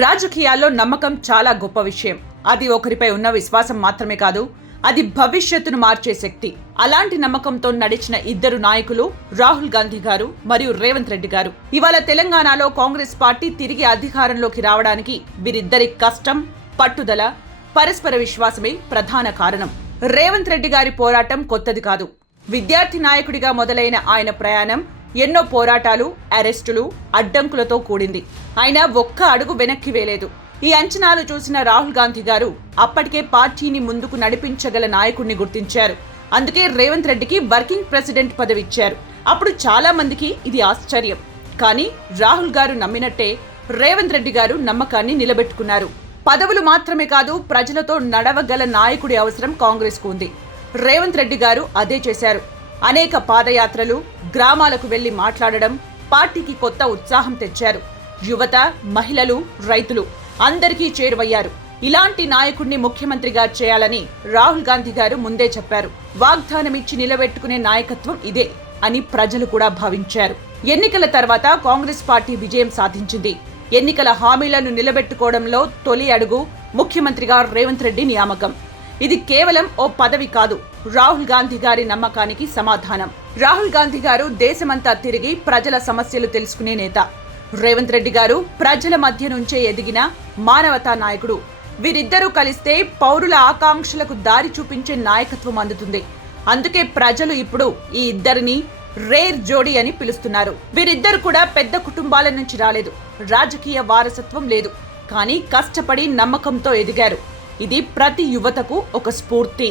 రాజకీయాల్లో నమ్మకం చాలా గొప్ప విషయం. అది ఒకరిపై ఉన్న విశ్వాసం మాత్రమే కాదు అది భవిష్యత్తును మార్చే శక్తి. అలాంటి నమ్మకంతో నడిచిన ఇద్దరు నాయకులు రాహుల్ గాంధీ గారు మరియు రేవంత్ రెడ్డి గారు. ఇవాళ తెలంగాణలో కాంగ్రెస్ పార్టీ తిరిగి అధికారంలోకి రావడానికి వీరిద్దరి కష్టం పట్టుదల పరస్పర విశ్వాసమే ప్రధాన కారణం. రేవంత్ రెడ్డి గారి పోరాటం కొత్తది కాదు. విద్యార్థి నాయకుడిగా మొదలైన ఆయన ప్రయాణం ఎన్నో పోరాటాలు అరెస్టులు అడ్డంకులతో కూడింది. అయినా ఒక్క అడుగు వెనక్కి వేలేదు ఈ అంచనాలు చూసిన రాహుల్ గాంధీ గారు అప్పటికే పార్టీని ముందుకు నడిపించగల నాయకుడిని గుర్తించారు. అందుకే రేవంత్ రెడ్డికి వర్కింగ్ ప్రెసిడెంట్ పదవి ఇచ్చారు. అప్పుడు చాలా మందికి ఇది ఆశ్చర్యం. కానీ రాహుల్ గారు నమ్మినట్టే రేవంత్ రెడ్డి గారు నమ్మకాన్ని నిలబెట్టుకున్నారు. పదవులు మాత్రమే కాదు ప్రజలతో నడవగల నాయకుడి అవసరం కాంగ్రెస్కు ఉంది. రేవంత్ రెడ్డి గారు అదే చేశారు. అనేక పాదయాత్రలు గ్రామాలకు వెళ్ళి మాట్లాడడం పార్టీకి కొత్త ఉత్సాహం తెచ్చారు. యువత మహిళలు రైతులు అందరికీ చేరువయ్యారు. ఇలాంటి నాయకుడిని ముఖ్యమంత్రిగా చేయాలని రాహుల్ గాంధీ గారు ముందే చెప్పారు. వాగ్దానమిచ్చి నిలబెట్టుకునే నాయకత్వం ఇదే అని ప్రజలు కూడా భావించారు. ఎన్నికల తర్వాత కాంగ్రెస్ పార్టీ విజయం సాధించింది. ఎన్నికల హామీలను నిలబెట్టుకోవడంలో తొలి అడుగు ముఖ్యమంత్రిగా రేవంత్ రెడ్డి నియామకం. ఇది కేవలం ఓ పదవి కాదు. రాహుల్ గాంధీ గారి నమ్మకానికి సమాధానం. రాహుల్ గాంధీ గారు దేశమంతా తిరిగి ప్రజల సమస్యలు తెలుసుకునే నేత. రేవంత్ రెడ్డి గారు ప్రజల మధ్య నుంచే ఎదిగిన మానవతా నాయకుడు. వీరిద్దరూ కలిస్తే పౌరుల ఆకాంక్షలకు దారి చూపించే నాయకత్వం అందుతుంది. అందుకే ప్రజలు ఇప్పుడు ఈ ఇద్దరిని రేర్ జోడీ అని పిలుస్తున్నారు. వీరిద్దరు కూడా పెద్ద కుటుంబాల నుంచి రాలేదు. రాజకీయ వారసత్వం లేదు. కానీ కష్టపడి నమ్మకంతో ఎదిగారు. ఇది ప్రతి యువతకు ఒక స్ఫూర్తి.